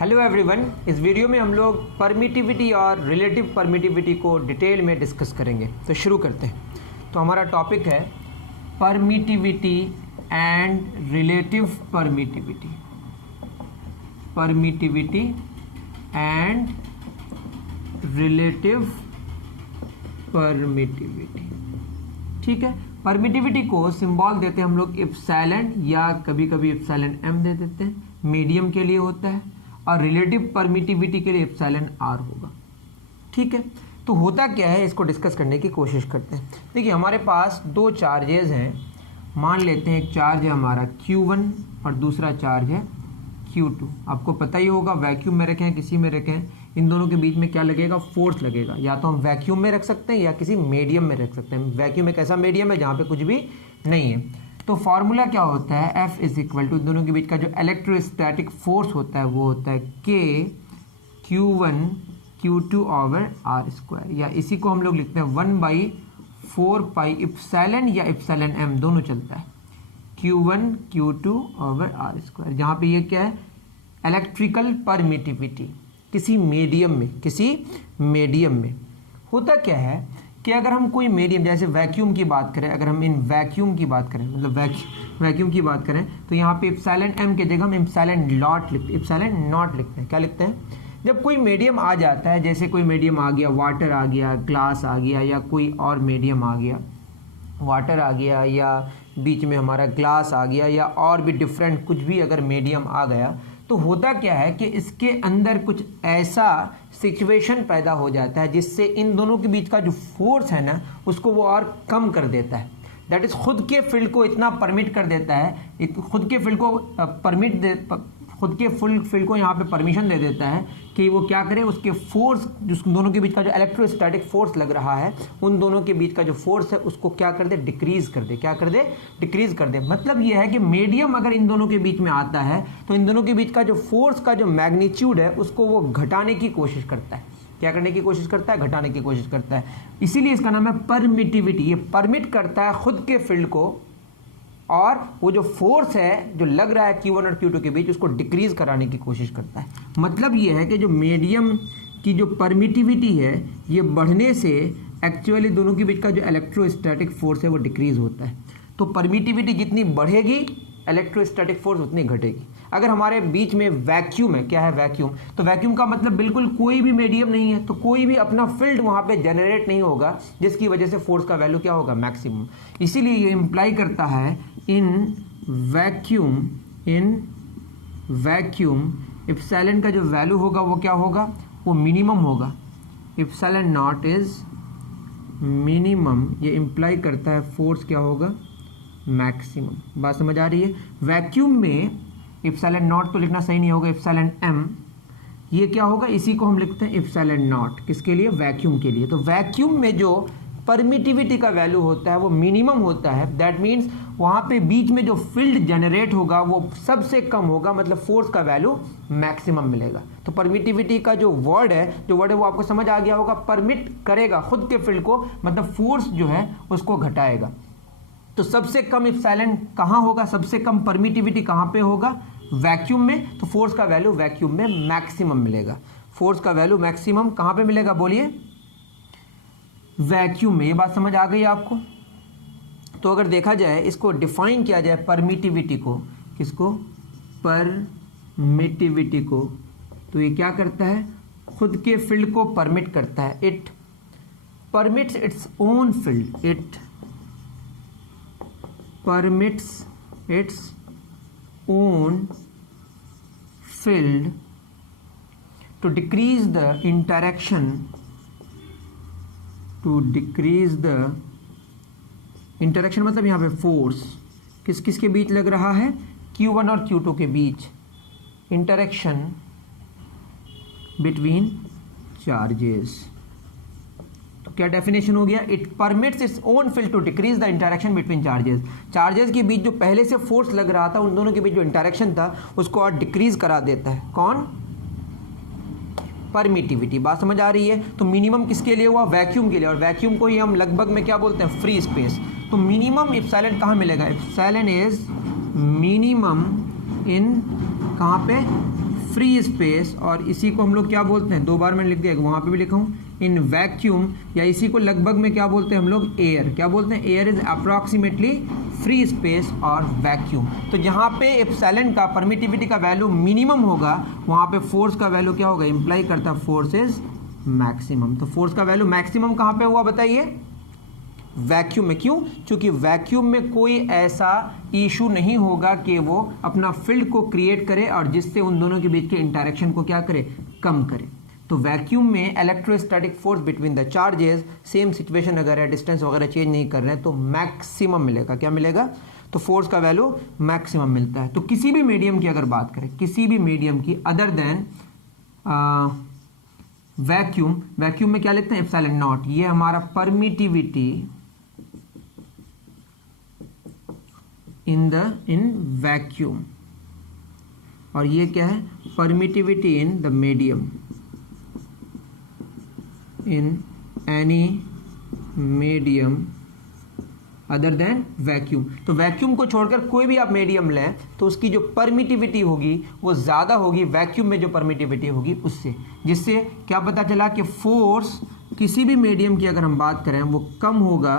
Hello everyone, इस video में हम लोग परमिटिविटी और रिलेटिव परमिटिविटी को डिटेल में डिस्कस करेंगे। तो शुरू करते हैं। तो हमारा टॉपिक है permittivity and relative permittivity. Permittivity and relative permittivity, ठीक है। परमिटिविटी को सिंबल देते हैं हम लोग एप्सिलॉन या कभी कभी एप्सिलॉन एम दे देते हैं, मीडियम के लिए होता है, और रिलेटिव परमिटिविटी के लिए एप्सिलॉन आर होगा, ठीक है। तो होता क्या है, इसको डिस्कस करने की कोशिश करते हैं। देखिए हमारे पास दो चार्जेस हैं, मान लेते हैं एक चार्ज है हमारा Q1 और दूसरा चार्ज है Q2। आपको पता ही होगा, वैक्यूम में रखें किसी में रखें, इन दोनों के बीच में क्या लगेगा, फोर्स लगेगा। या तो हम वैक्यूम में रख सकते हैं या किसी मीडियम में रख सकते हैं। वैक्यूम एक ऐसा मीडियम है जहाँ पे कुछ भी नहीं है। तो फॉर्मूला क्या होता है, F इज इक्वल टू दोनों के बीच का जो इलेक्ट्रोस्टैटिक फोर्स होता है वो होता है K Q1 Q2 over are square, या इसी को हम लोग लिखते हैं 1/4 पाई एप्सिलॉन या एप्सिलॉन एम, दोनों चलता है, Q1 Q2 over are square. जहाँ पे ये क्या है, इलेक्ट्रिकल परमिटिविटी किसी मीडियम में होता क्या है कि अगर हम कोई मीडियम जैसे वैक्यूम की बात करें, अगर हम इन वैक्यूम की बात करें, मतलब वैक्यूम की बात करें, तो यहाँ पे एप्सिलॉन एम के जगह हम एप्सिलॉन नॉट लिखते हैं। क्या लिखते हैं, जब कोई मीडियम आ जाता है, जैसे कोई मीडियम आ गया, वाटर आ गया, ग्लास आ गया, या कोई और मीडियम आ गया, वाटर आ गया या बीच में हमारा ग्लास आ गया, या और भी डिफरेंट कुछ भी अगर मीडियम आ गया, तो होता क्या है कि इसके अंदर कुछ ऐसा सिचुएशन पैदा हो जाता है जिससे इन दोनों के बीच का जो फोर्स है ना, उसको वो और कम कर देता है। दैट इज खुद के फील्ड को इतना परमिट कर देता है, खुद के फील्ड को यहाँ पे परमिशन दे देता है कि वो क्या करे, उसके फोर्स, जिस दोनों के बीच का जो इलेक्ट्रोस्टैटिक फोर्स लग रहा है, उन दोनों के बीच का जो फोर्स है उसको क्या कर दे, डिक्रीज कर दे। क्या कर दे, डिक्रीज कर दे। मतलब ये है कि मीडियम अगर इन दोनों के बीच में आता है तो इन दोनों के बीच का जो फोर्स का जो मैग्नीट्यूड है उसको वो घटाने की कोशिश करता है। क्या करने की कोशिश करता है, घटाने की कोशिश करता है। इसीलिए इसका नाम है परमिटिविटी। ये परमिट करता है खुद के फील्ड को, और वो जो फोर्स है जो लग रहा है Q1 और Q2 के बीच, उसको डिक्रीज कराने की कोशिश करता है। मतलब ये है कि जो मीडियम की जो परमिटिविटी है, ये बढ़ने से एक्चुअली दोनों के बीच का जो इलेक्ट्रोस्टैटिक फोर्स है वो डिक्रीज होता है। तो परमिटिविटी जितनी बढ़ेगी, इलेक्ट्रोस्टैटिक फोर्स उतनी घटेगी। अगर हमारे बीच में वैक्यूम है, क्या है वैक्यूम, तो वैक्यूम का मतलब बिल्कुल कोई भी मीडियम नहीं है, तो कोई भी अपना फील्ड वहाँ पे जनरेट नहीं होगा, जिसकी वजह से फोर्स का वैल्यू क्या होगा, मैक्सिमम। इसीलिए ये इंप्लाई करता है इन वैक्यूम एप्सिलॉन का जो वैल्यू होगा वो क्या होगा, वो मिनिमम होगा। एप्सिलॉन नॉट इज मिनिमम, ये इंप्लाई करता है फोर्स क्या होगा, मैक्सिमम। बात समझ आ रही है। वैक्यूम में एप्सिलॉन नॉट तो लिखना सही नहीं होगा, एप्सिलॉन एम, ये क्या होगा, इसी को हम लिखते हैं एप्सिलॉन नॉट। किसके लिए, वैक्यूम के लिए। तो वैक्यूम में जो परमिटिविटी का वैल्यू होता है वो मिनिमम होता है। दैट मीन्स वहाँ पे बीच में जो फील्ड जनरेट होगा वो सबसे कम होगा, मतलब फोर्स का वैल्यू मैक्सिमम मिलेगा। तो परमिटिविटी का जो वर्ड है वो आपको समझ आ गया होगा, परमिट करेगा खुद के फील्ड को, मतलब फोर्स जो है उसको घटाएगा। तो सबसे कम एप्सिलॉन कहाँ होगा, सबसे कम परमिटिविटी कहाँ पे होगा, वैक्यूम में। तो फोर्स का वैल्यू वैक्यूम में मैक्सिमम मिलेगा। फोर्स का वैल्यू मैक्सिमम कहाँ पे मिलेगा, बोलिए, वैक्यूम में। ये बात समझ आ गई आपको। तो अगर देखा जाए, इसको डिफाइन किया जाए परमिटिविटी को, किसको, परमिटिविटी को, तो ये क्या करता है, खुद के फील्ड को परमिट करता है। It permits its own field, it permits its own field to decrease the interaction मतलब यहाँ पे फोर्स किस किस के बीच लग रहा है, Q1 और Q2 के बीच, इंटरेक्शन बिटवीन चार्जेस। क्या डेफिनेशन हो गया, it permits its own field to decrease the interaction between charges के बीच जो पहले से फोर्स लग रहा था, उन दोनों के बीच जो इंटरेक्शन था उसको और डिक्रीज करा देता है। कौन, परमिटिविटी। बात समझ आ रही है। तो मिनिमम किसके लिए हुआ, वैक्यूम के लिए, और वैक्यूम को ही हम लगभग में क्या बोलते हैं, फ्री स्पेस। तो मिनिमम एप्सिलॉन कहाँ मिलेगा, एप्सिलॉन इज मिनिमम इन कहाँ पे, फ्री स्पेस, और इसी को हम लोग क्या बोलते हैं, 2 बार मैंने लिख दिया, वहाँ पे भी लिखा हूँ, इन वैक्यूम, या इसी को लगभग में क्या बोलते हैं हम लोग, एयर। क्या बोलते हैं, air is approximately free space और वैक्यूम। तो जहाँ पे एप्सिलॉन का परमिटिविटी का वैल्यू मिनिमम होगा, वहाँ पे फोर्स का वैल्यू क्या होगा, इंप्लाई करता है फोर्स इज मैक्सिमम। तो फोर्स का वैल्यू मैक्सिमम कहाँ पे हुआ बताइए, वैक्यूम में। क्यों, क्योंकि वैक्यूम में कोई ऐसा इशू नहीं होगा कि वो अपना फील्ड को क्रिएट करे और जिससे उन दोनों के बीच के इंटरेक्शन को क्या करे, कम करे। तो वैक्यूम में electrostatic force between the charges, same situation अगर है, डिस्टेंस वगैरह चेंज नहीं कर रहे हैं, तो मैक्सिमम मिलेगा। क्या मिलेगा, तो फोर्स का वैल्यू मैक्सिमम मिलता है। तो किसी भी मीडियम की अगर बात करें, किसी भी मीडियम की अदर देन वैक्यूम, वैक्यूम में क्या लिखते हैं, एप्सिलॉन नॉट। ये हमारा परमिटिविटी इन वैक्यूम, और ये क्या है, permittivity in the medium, in any medium other than vacuum. तो वैक्यूम को छोड़कर कोई भी आप मीडियम लें तो उसकी जो परमिटिविटी होगी वो ज़्यादा होगी वैक्यूम में जो परमिटिविटी होगी उससे, जिससे क्या पता चला कि फोर्स किसी भी मीडियम की अगर हम बात करें वो कम होगा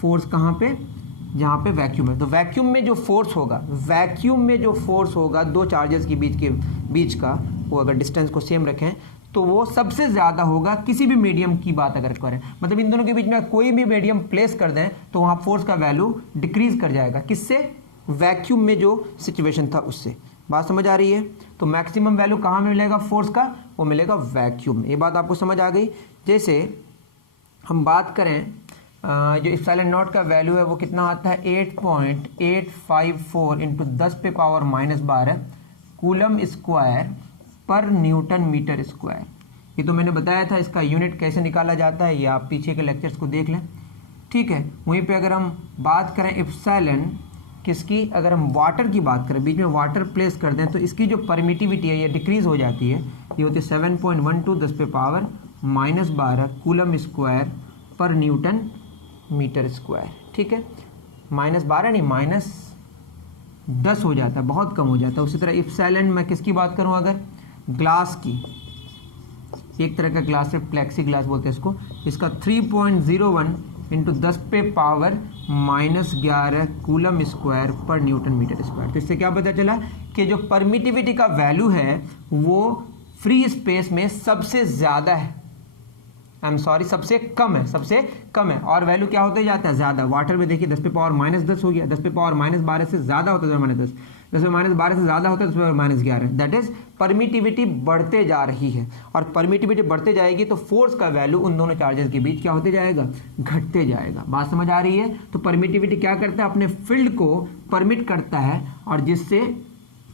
फोर्स कहाँ पे, जहाँ पे वैक्यूम है। तो वैक्यूम में जो फोर्स होगा, वैक्यूम में जो फोर्स होगा दो चार्जेस के बीच का, वो अगर डिस्टेंस को सेम रखें तो वो सबसे ज़्यादा होगा किसी भी मीडियम की बात अगर करें। मतलब इन दोनों के बीच में कोई भी मीडियम प्लेस कर दें तो वहाँ फोर्स का वैल्यू डिक्रीज कर जाएगा। किससे, वैक्यूम में जो सिचुएशन था उससे। बात समझ आ रही है। तो मैक्सिमम वैल्यू कहाँ मिलेगा फोर्स का, वो मिलेगा वैक्यूम में। ये बात आपको समझ आ गई। जैसे हम बात करें जो एप्सिलॉन नॉट का वैल्यू है वो कितना आता है, 8.854 इंटू 10⁻⁻12 कूलम स्क्वायर पर न्यूटन मीटर स्क्वायर। ये तो मैंने बताया था, इसका यूनिट कैसे निकाला जाता है ये आप पीछे के लेक्चर्स को देख लें, ठीक है। वहीं पे अगर हम बात करें एप्सिलॉन किसकी, अगर हम वाटर की बात करें, बीच में वाटर प्लेस कर दें तो इसकी जो परमिटिविटी है ये डिक्रीज हो जाती है। ये होती है 7.12 10⁻⁻12 कूलम स्क्वायर पर न्यूटन मीटर स्क्वायर, ठीक है। -12 नहीं, -10 हो जाता है, बहुत कम हो जाता है। उसी तरह एप्सिलॉन मैं किसकी बात करूं, अगर ग्लास की, एक तरह का ग्लास है, प्लेक्सी ग्लास बोलते हैं इसको, इसका 3.01 इंटू 10⁻⁻11 कूलम स्क्वायर पर न्यूटन मीटर स्क्वायर। तो इससे क्या पता चला कि जो परमिटिविटी का वैल्यू है वो फ्री स्पेस में सबसे ज़्यादा है, सबसे कम है, सबसे कम है। और वैल्यू क्या होते जाता है, ज़्यादा। वाटर में देखिए 10⁻−10 हो गया, 10⁻−12 से ज़्यादा होता है 10⁻10, 10⁻12 से ज़्यादा होता है 10⁻11। दैट इज परमिटिविटी बढ़ते जा रही है, और परमिटिविटी बढ़ते जाएगी तो फोर्स का वैल्यू उन दोनों चार्जेस के बीच क्या होते जाएगा, घटते जाएगा। बात समझ आ रही है। तो परमिटिविटी क्या करता है, अपने फील्ड को परमिट करता है, और जिससे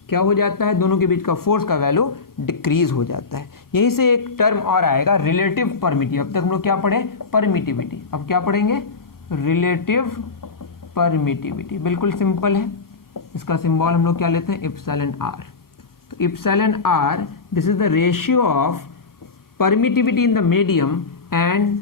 क्या हो जाता है, दोनों के बीच का फोर्स का वैल्यू डिक्रीज हो जाता है। यहीं से एक टर्म और आएगा, रिलेटिव परमिटिविटी। अब तक हम लोग क्या पढ़े, परमिटिविटी, अब क्या पढ़ेंगे, रिलेटिव परमिटिविटी। बिल्कुल सिंपल है, इसका सिंबल हम लोग क्या लेते हैं, एप्सिलॉन आर। तो epsilon R, this is the ratio of permittivity in the medium and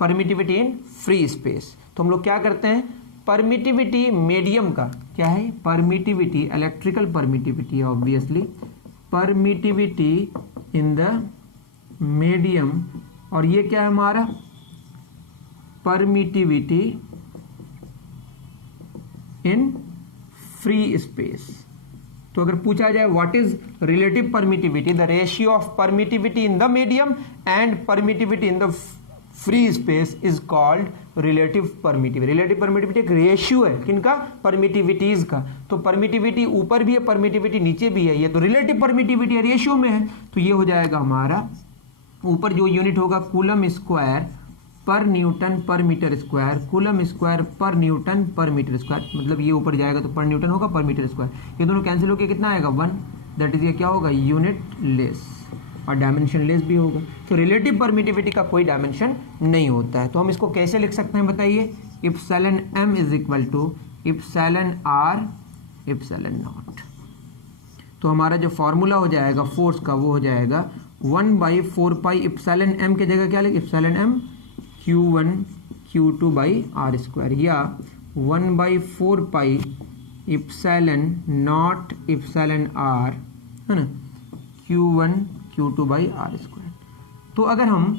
permittivity in free space. तो हम लोग क्या करते हैं, परमिटिविटी मीडियम का क्या है, permittivity, electrical permittivity obviously, permittivity in the medium, और ये क्या है हमारा, परमिटिविटी इन फ्री स्पेस। तो अगर पूछा जाए what is relative permittivity, the ratio of permittivity in the medium and permittivity in the free space is called relative permittivity. Relative permittivity एक रेशियो है किनका, परमिटिविटीज का। तो परमिटिविटी ऊपर भी है, परमिटिविटी नीचे भी है, ये तो रिलेटिव परमिटिविटी है, रेशियो में है। तो ये हो जाएगा हमारा, ऊपर जो यूनिट होगा कूलम स्क्वायर पर न्यूटन पर मीटर स्क्वायर, कूलम स्क्वायर पर न्यूटन पर मीटर स्क्वायर। मतलब ये ऊपर जाएगा तो पर न्यूटन होगा, पर मीटर स्क्वायर, ये दोनों कैंसिल होकर कितना आएगा, 1। दैट इज ये क्या होगा, यूनिट लेस, और डायमेंशन लेस भी होगा। तो रिलेटिव परमिटिविटी का कोई डायमेंशन नहीं होता है। तो हम इसको कैसे लिख सकते हैं बताइए, epsilon m is equal to epsilon r epsilon naught. तो हमारा जो फॉर्मूला हो जाएगा फोर्स का वो हो जाएगा 1/4 एप्सिलॉन m की जगह क्या लिख, एप्सिलॉन m q1 q2/r², या 1/4 एप्सिलॉन नॉट एप्सिलॉन r है ना, Q1 Q2 by R square. तो अगर हम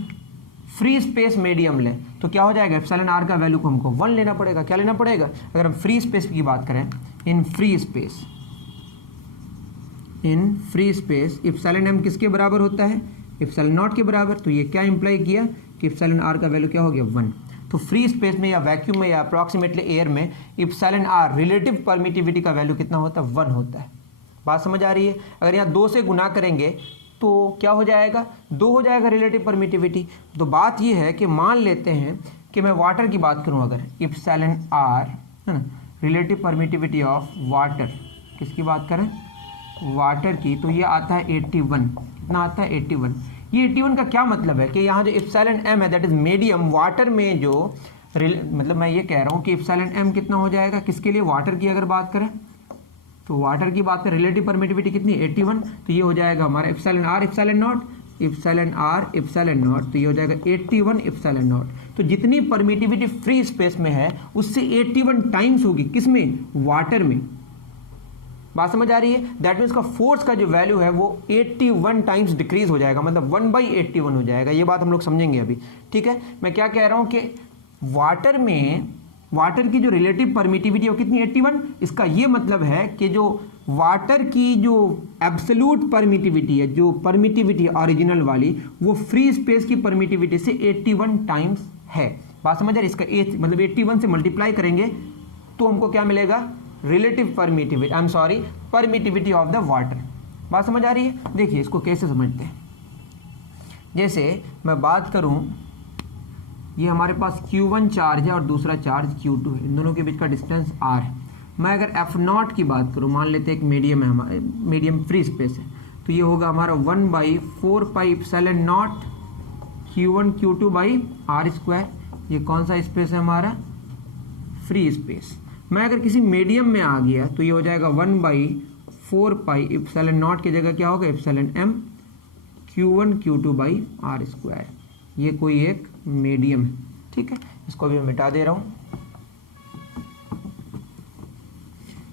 फ्री स्पेस मीडियम लें तो क्या हो जाएगा, एप्सिलॉन आर का वैल्यू को हमको 1 लेना पड़ेगा। क्या लेना पड़ेगा, अगर हम फ्री स्पेस की बात करें, इन फ्री स्पेस एप्सिलॉन एम किसके बराबर होता है, एप्सिलॉन नॉट के बराबर। तो ये क्या इंप्लाई किया कि एप्सिलॉन आर का वैल्यू क्या हो गया, 1। तो फ्री स्पेस में या वैक्यूम में या अप्रॉक्सीमेटली एयर में एप्सिलॉन आर रिलेटिव परमिटिविटी का वैल्यू कितना होता है, 1 होता है। बात समझ आ रही है। अगर यहाँ 2 से गुना करेंगे तो क्या हो जाएगा, 2 हो जाएगा रिलेटिव परमिटिविटी। तो बात ये है कि मान लेते हैं कि मैं वाटर की बात करूं, अगर एप्सिलॉन आर है ना, रिलेटिव परमिटिविटी ऑफ वाटर, किसकी बात करें, वाटर की, तो ये आता है 81। कितना आता है, 81। ये 81 का क्या मतलब है कि यहाँ जो एप्सिलॉन एम है दैट इज मीडियम वाटर में जो मतलब मैं ये कह रहा हूँ कि एप्सिलॉन एम कितना हो जाएगा, किसके लिए, वाटर की अगर बात करें तो वाटर की बात करें रिलेटिव परमिटिविटी कितनी, 81। तो ये हो जाएगा हमारा epsilon R epsilon naught, epsilon R epsilon naught, तो ये हो जाएगा 81 एप्सिलॉन नॉट। तो जितनी परमिटिविटी फ्री स्पेस में है उससे 81 टाइम्स होगी, किसमें, वाटर में। बात समझ आ रही है। दैट मीन्स का फोर्स का जो वैल्यू है वो 81 टाइम्स डिक्रीज हो जाएगा, मतलब 1/81 हो जाएगा। ये बात हम लोग समझेंगे अभी, ठीक है। मैं क्या कह रहा हूं कि वाटर में वाटर की जो रिलेटिव परमिटिविटी है वो कितनी, 81। इसका ये मतलब है कि जो वाटर की जो एब्सोल्यूट परमिटिविटी है, जो परमिटिविटी ओरिजिनल वाली, वो फ्री स्पेस की परमिटिविटी से 81 टाइम्स है। बात समझ आ रही है। इसका मतलब 81 से मल्टीप्लाई करेंगे तो हमको क्या मिलेगा, relative permittivity, I am sorry, permittivity of the water. बात समझ आ रही है। देखिए इसको कैसे समझते हैं। जैसे मैं बात करूं, ये हमारे पास Q1 चार्ज है और दूसरा चार्ज Q2 है, इन दोनों के बीच का डिस्टेंस R है। मैं अगर F0 की बात करूं, मान लेते हैं एक मीडियम है, हमारे मीडियम फ्री स्पेस है, तो ये होगा हमारा 1/4 pi epsilon naught Q1 Q2 by R square. ये कौन सा स्पेस है हमारा, फ्री स्पेस। मैं अगर किसी मीडियम में आ गया तो ये हो जाएगा 1/4 पाई एप्सिलॉन नॉट की जगह क्या होगा, epsilon m Q1 Q2 by R square. ये कोई एक मीडियम है, ठीक है। इसको भी मैं मिटा दे रहा हूं।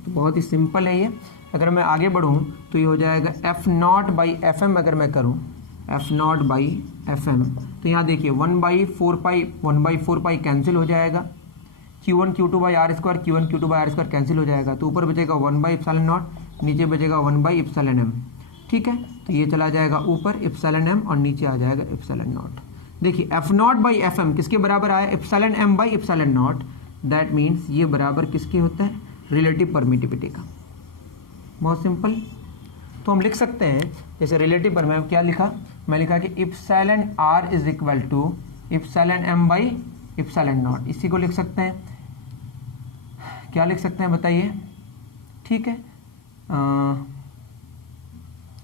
तो बहुत ही सिंपल है ये। अगर मैं आगे बढ़ूं तो ये हो जाएगा F0 बाई FM। अगर मैं करूं F0 बाई FM तो यहाँ देखिए 1/4 पाई कैंसिल हो जाएगा, Q1 Q2 by R square, Q1 Q2 by R square cancel हो जाएगा, तो ऊपर बचेगा 1/एप्सिलॉन नॉट, नीचे बचेगा 1/एप्सिलॉन m, ठीक है। तो ये चला जाएगा ऊपर एप्सिलॉन m और नीचे आ जाएगा एप्सिलॉन नॉट। देखिए F0 बाई FM किसके बराबर आया, epsilon m by epsilon not. That means ये बराबर किसके होता है, रिलेटिव परमिटिविटी का। बहुत सिंपल। तो हम लिख सकते हैं जैसे रिलेटिव पर मैं क्या लिखा, मैं लिखा कि epsilon r is equal to epsilon m by epsilon naught. इसी को लिख सकते हैं, क्या लिख सकते हैं बताइए, ठीक है।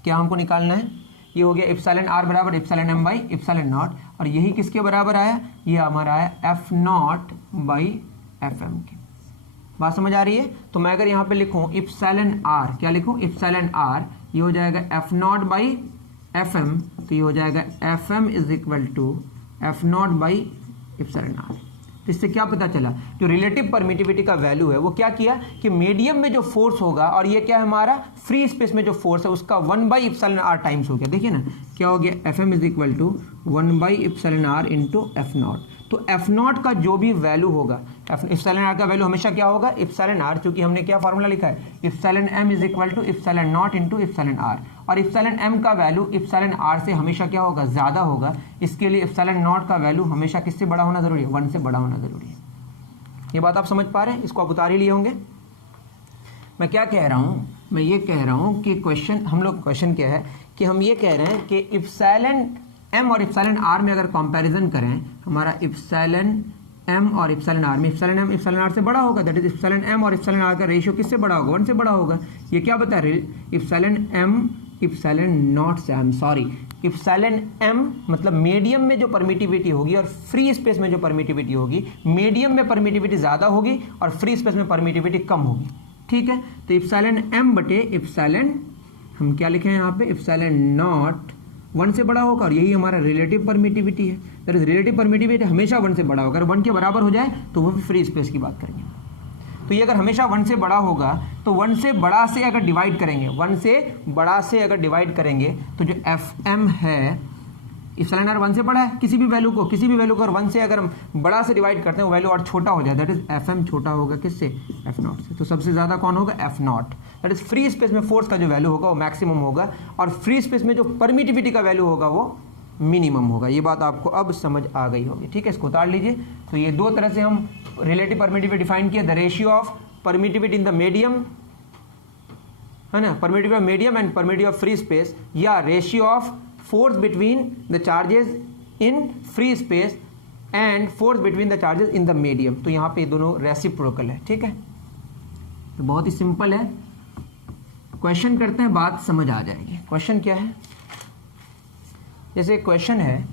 क्या हमको निकालना है, ये हो गया एप्सिलॉन r बराबर epsilon m by epsilon not, और यही किसके बराबर आया, ये हमारा आया F0 बाई FM के। बात समझ आ रही है। तो मैं अगर यहाँ पे लिखूँ एप्सिलॉन r, क्या लिखूँ, एप्सिलॉन r, ये हो जाएगा F0 बाई FM, तो ये हो जाएगा FM is equal to F0 by epsilon r। तो इससे क्या पता चला, जो रिलेटिव परमिटिविटी का वैल्यू है वो क्या किया कि मीडियम में जो फोर्स होगा, और ये क्या है हमारा फ्री स्पेस में जो फोर्स है उसका 1/एप्सिलॉन r टाइम्स हो गया। देखिए ना क्या हो गया, FM इज इक्वल टू 1/एप्सिलॉन r इंटू F0। तो F0 का जो भी वैल्यू होगा, एप्सिलॉन r का वैल्यू हमेशा क्या होगा, एप्सिलॉन r, क्योंकि हमने क्या फॉर्मूला लिखा है, epsilon m is equal to epsilon naught into epsilon r। और एप्सिलॉन m का वैल्यू एप्सिलॉन r से हमेशा क्या होगा, ज़्यादा होगा। इसके लिए एप्सिलॉन नॉट का वैल्यू हमेशा किससे बड़ा होना जरूरी है, 1 से बड़ा होना जरूरी है। ये बात आप समझ पा रहे हैं, इसको आप उतार ही लिए होंगे। मैं क्या कह रहा हूँ, मैं ये कह रहा हूँ कि क्वेश्चन क्या है कि हम ये कह रहे हैं कि एप्सिलॉन m और एप्सिलॉन r में अगर कंपैरिजन करें, हमारा एप्सिलॉन m और एप्सिलॉन r में एप्सिलॉन m एप्सिलॉन r से बड़ा होगा। दैट इज एप्सिलॉन m और एप्सिलॉन r का रेशियो किससे बड़ा होगा, 1 से बड़ा होगा। ये क्या बता रहे, एप्सिलॉन m एप्सिलॉन नॉट से, I am sorry, epsilon m मतलब मीडियम में जो परमिटिविटी होगी और फ्री स्पेस में जो परमिटिविटी होगी, मीडियम में परमिटिविटी ज़्यादा होगी और फ्री स्पेस में परमिटिविटी कम होगी, ठीक है। तो एप्सिलॉन m बटे एप्सिलॉन, हम क्या लिखे हैं यहाँ पे, एप्सिलॉन नॉट 1 से बड़ा होगा, और यही हमारा रिलेटिव परमिटिविटी है। दैट इज रिलेटिव परमिटिविटी हमेशा 1 से बड़ा होगा। अगर 1 के बराबर हो जाए तो वो भी फ्री स्पेस की बात करेंगे। तो ये अगर हमेशा 1 से बड़ा होगा तो 1 से बड़ा से अगर डिवाइड करेंगे, 1 से बड़ा से अगर डिवाइड करेंगे तो जो एफ एम है, इप्सिलॉन आर 1 से बड़ा है, किसी भी वैल्यू को और 1 से अगर हम बड़ा से डिवाइड करते हैं वो वैल्यू और छोटा हो जाए, दैट इज एफ एम छोटा होगा किससे, एफ नॉट से। तो सबसे ज़्यादा कौन होगा, F not. That is free space में फोर्स का जो वैल्यू होगा वो मैक्सिमम होगा, और फ्री स्पेस में जो परमिटिविटी का वैल्यू होगा वो मिनिमम होगा। ये बात आपको अब समझ आ गई होगी, ठीक है, इसको उतार लीजिए। तो ये दो तरह से हम रिलेटिव परमिटिविटी डिफाइन किया, the ratio of permittivity in the medium, है ना, permittivity of medium and permittivity of free space, या ratio of force between the charges in free space and force between the charges in the medium। तो यहाँ पे दोनों reciprocal है, ठीक है। तो बहुत ही सिंपल है, क्वेश्चन करते हैं, बात समझ आ जाएगी। क्वेश्चन क्या है, जैसे क्वेश्चन है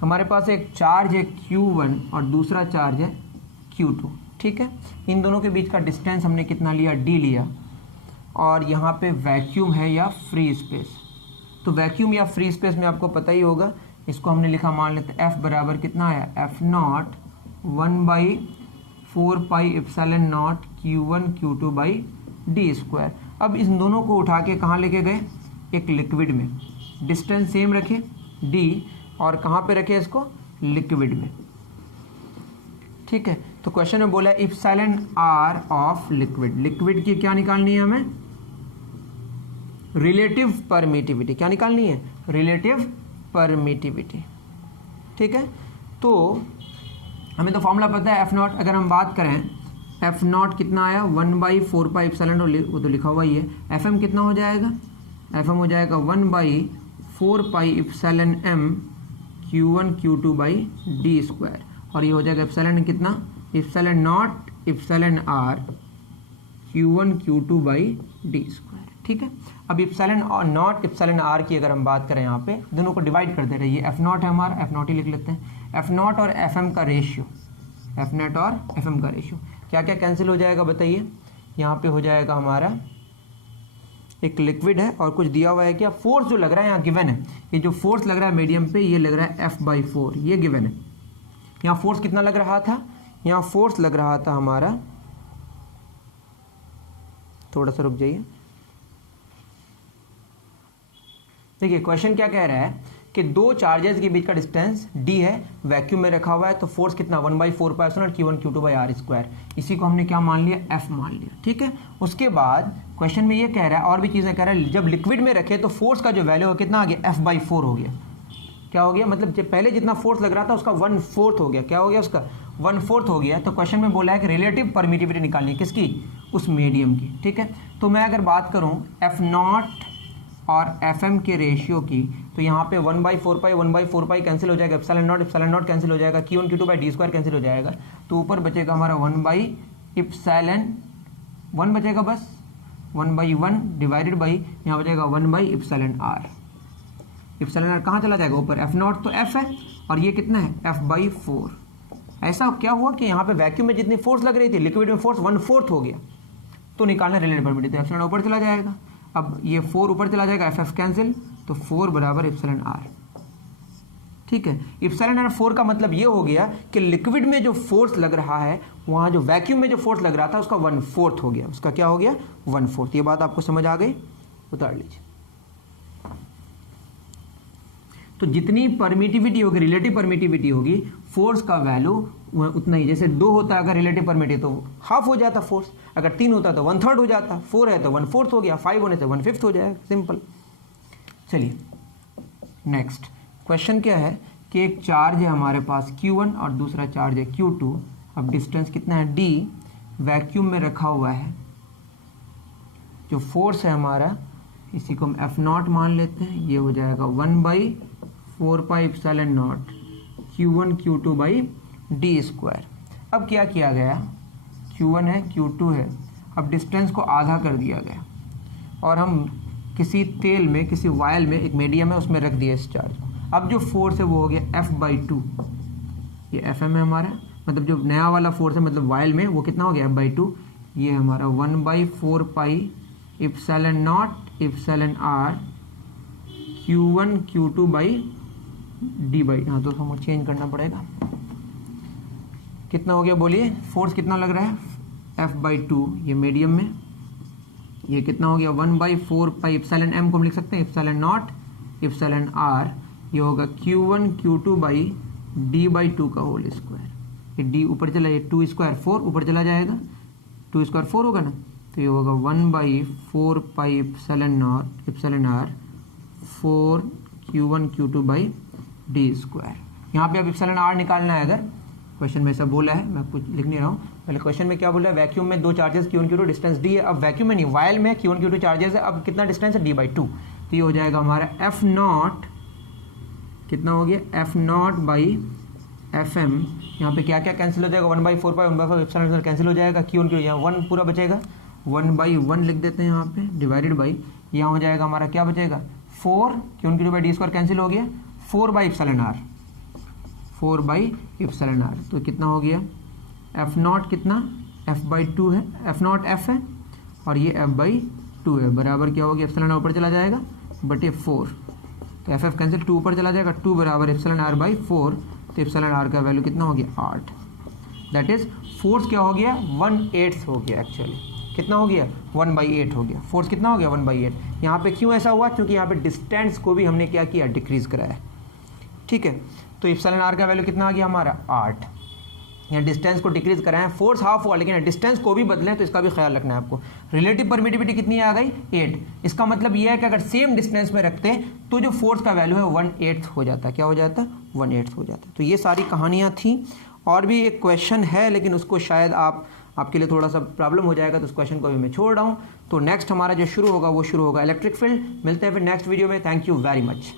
हमारे पास एक चार्ज है Q1 और दूसरा चार्ज है Q2, ठीक है। इन दोनों के बीच का डिस्टेंस हमने कितना लिया, d लिया, और यहाँ पे वैक्यूम है या फ्री स्पेस। तो वैक्यूम या फ्री स्पेस में आपको पता ही होगा, इसको हमने लिखा, मान लेते हैं F बराबर कितना आया, F not 1/4 pi epsilon naught Q1 Q2 by D square. अब इन दोनों को उठा के कहाँ लेके गए, एक लिक्विड में, डिस्टेंस सेम रखे d, और कहाँ पे रखे इसको, लिक्विड में, ठीक है। तो क्वेश्चन में बोला epsilon R of liquid, liquid की क्या निकालनी है हमें, रिलेटिव परमिटिविटी। क्या निकालनी है, रिलेटिव परमिटिविटी, ठीक है। तो हमें तो फॉर्मूला पता है एफ नॉट, अगर हम बात करें एफ नॉट कितना आया, 1/4 पाई एप्सिलॉन, वो तो लिखा हुआ ही है। एफ एम कितना हो जाएगा, एफ एम हो जाएगा 1/4 pi epsilon M Q1 Q2 by D square, और ये हो जाएगा एप्सिलॉन कितना, epsilon naught epsilon R Q1 Q2 by D square, ठीक है। अब एप्सिलॉन और नॉट एप्सिलॉन आर की अगर हम बात करें, यहाँ पे दोनों को डिवाइड करते रहिए, एफ नॉट है हमारा, एफ नॉट ही लिख लेते हैं, एफ नॉट और एफ एम का रेशियो, एफ नेट और एफ एम का रेशियो क्या क्या कैंसिल हो जाएगा बताइए। यहाँ पे हो जाएगा हमारा एक लिक्विड है और कुछ दिया हुआ है, क्या फोर्स जो लग रहा है यहाँ गिवन है, ये जो फोर्स लग रहा है मीडियम पे, ये लग रहा है F/4, ये गिवन है। यहाँ फोर्स कितना लग रहा था, यहाँ फोर्स लग रहा था हमारा, थोड़ा सा रुक जाइए, देखिए क्वेश्चन क्या कह रहा है कि दो चार्जेस के बीच का डिस्टेंस d है, वैक्यूम में रखा हुआ है, तो फोर्स कितना 1/4 pi epsilon Q1 Q2 by R square, इसी को हमने क्या मान लिया, f मान लिया, ठीक है। उसके बाद क्वेश्चन में ये कह रहा है, और भी चीज़ें कह रहा है, जब लिक्विड में रखे तो फोर्स का जो वैल्यू कितना आ गया, F/4 हो गया। क्या हो गया, मतलब पहले जितना फोर्स लग रहा था उसका 1/4 हो गया, क्या हो गया, उसका 1/4 हो गया। तो क्वेश्चन में बोला है कि रिलेटिव परमिटिविटी निकालनी है, किसकी, उस मीडियम की, ठीक है। तो मैं अगर बात करूँ एफ नॉट और एफ एम के रेशियो की, तो यहाँ पे 1/4 पाई कैंसिल हो जाएगा, एप्सिलॉन नॉट कैंसिल हो जाएगा, Q1 Q2 by D square cancel हो जाएगा, तो ऊपर बचेगा हमारा 1/1 बचेगा बस, 1/1 डिवाइडेड बाई, यहाँ बचेगा 1/एप्सिलॉन आर। एप्सिलॉन आर कहाँ चला जाएगा, ऊपर, एफ नॉट तो एफ है और ये कितना है, F/4। ऐसा क्या हुआ कि यहाँ पे वैक्यूम में जितनी फोर्स लग रही थी, लिक्विड में फोर्स 1/4 हो गया, तो निकालना रिलेटिव परमिटिविटी, एप्सिलॉन ऊपर चला जाएगा, अब ये 4 ऊपर चला जाएगा, एफ कैंसिल, तो 4 बराबर एप्सिलॉन आर, ठीक है। एप्सिलॉन आर 4 का मतलब ये हो गया कि लिक्विड में जो फोर्स लग रहा है, वहाँ जो वैक्यूम में जो फोर्स लग रहा था उसका 1/4 हो गया, उसका क्या हो गया, 1/4। ये बात आपको समझ आ गई, उतार लीजिए। तो जितनी परमिटिविटी होगी, रिलेटिव परमिटिविटी होगी, फोर्स का वैल्यू उतना ही, जैसे 2 होता अगर रिलेटिव परमिटिविटी तो हाफ हो जाता फोर्स, अगर 3 होता तो 1/3 हो जाता, 4 है तो 1/4 हो गया, 5 होने से 1/5 हो जाएगा, सिंपल। चलिए नेक्स्ट क्वेश्चन क्या है कि एक चार्ज है हमारे पास Q1 और दूसरा चार्ज है Q2, अब डिस्टेंस कितना है d, वैक्यूम में रखा हुआ है, जो फोर्स है हमारा, इसी को हम एफ नॉट मान लेते हैं, ये हो जाएगा 1/4 pi epsilon naught Q1 Q2 by D square. अब क्या किया गया, Q1 है Q2 है, अब डिस्टेंस को आधा कर दिया गया और हम किसी तेल में, किसी वायल में, एक मीडियम है उसमें रख दिया इस चार्ज को। अब जो फोर्स है वो हो गया F/2, ये एफ एम है हमारा, मतलब जो नया वाला फोर्स है, मतलब वायल में, वो कितना हो गया F/2, ये हमारा 1/4 pi epsilon naught epsilon R Q1 Q2 by D by, हाँ तो हमें चेंज करना पड़ेगा, कितना हो गया बोलिए, फोर्स कितना लग रहा है, F/2, ये मीडियम में, ये कितना हो गया 1/4 एप्सिलॉन m को हम लिख सकते हैं एप्सिलॉन नॉट एप्सिलॉन r, ये होगा Q1 Q2/d/2 का होल स्क्वायर, ये d ऊपर चला जाए 2 स्क्वायर 4 ऊपर चला जाएगा, 2 स्क्वायर 4 होगा ना, तो ये होगा 1/4 epsilon naught epsilon r 4 Q1 Q2/d square. यहाँ पे अब एप्सिलॉन r निकालना है, अगर क्वेश्चन में ऐसा बोला है, मैं कुछ लिख नहीं रहा हूँ, पहले क्वेश्चन में क्या बोला है, वैक्यूम में दो charges Q1 Q2 distance d है, अब वैक्यूम में नहीं वायल में Q1 Q2 चार्जेस है, अब कितना डिस्टेंस है d/2, तो ये हो जाएगा हमारा F0 कितना हो गया F0/Fm, यहाँ पे क्या क्या कैंसिल हो जाएगा 1/4 एप्सिलॉन कैंसिल हो जाएगा, Q1 Q2 यहाँ 1 पूरा बचेगा, 1/1 लिख देते हैं यहाँ पे डिवाइडेड बाई, यहाँ हो जाएगा हमारा क्या बचेगा 4 Q1 Q2/d स्क्वायर कैंसिल हो गया, 4/εr 4/εr, तो कितना हो गया F0 कितना F/2 है, F0 F है और ये F/2 है, बराबर क्या हो गया एप्सिलॉन ऊपर चला जाएगा बटे 4, तो F कैंसिल 2 ऊपर चला जाएगा, 2 बराबर εr/4, तो εr का वैल्यू कितना हो गया 8, दैट इज फोर्स क्या हो गया 1/8 हो गया, एक्चुअली कितना हो गया 1/8 हो गया, फोर्स कितना हो गया 1/8। यहाँ पे क्यों ऐसा हुआ, क्योंकि यहाँ पे डिस्टेंस को भी हमने क्या किया डिक्रीज कराया, ठीक है, तो εr का वैल्यू कितना आ गया हमारा 8, यहाँ डिस्टेंस को डिक्रीज कराएं, फोर्स हाफ हुआ लेकिन डिस्टेंस को भी बदलें, तो इसका भी ख्याल रखना है आपको। रिलेटिव परमिटिविटी कितनी आ गई 8, इसका मतलब यह है कि अगर सेम डिस्टेंस में रखते तो जो फोर्स का वैल्यू है 1/8 हो जाता, क्या हो जाता 1/8 हो जाता। तो ये सारी कहानियाँ थी, और भी एक क्वेश्चन है लेकिन उसको शायद आपके लिए थोड़ा सा प्रॉब्लम हो जाएगा, तो उस क्वेश्चन को भी मैं छोड़ रहा हूँ। तो नेक्स्ट हमारा जो शुरू होगा वो शुरू होगा इलेक्ट्रिक फील्ड। मिलते हैं फिर नेक्स्ट वीडियो में, थैंक यू वेरी मच।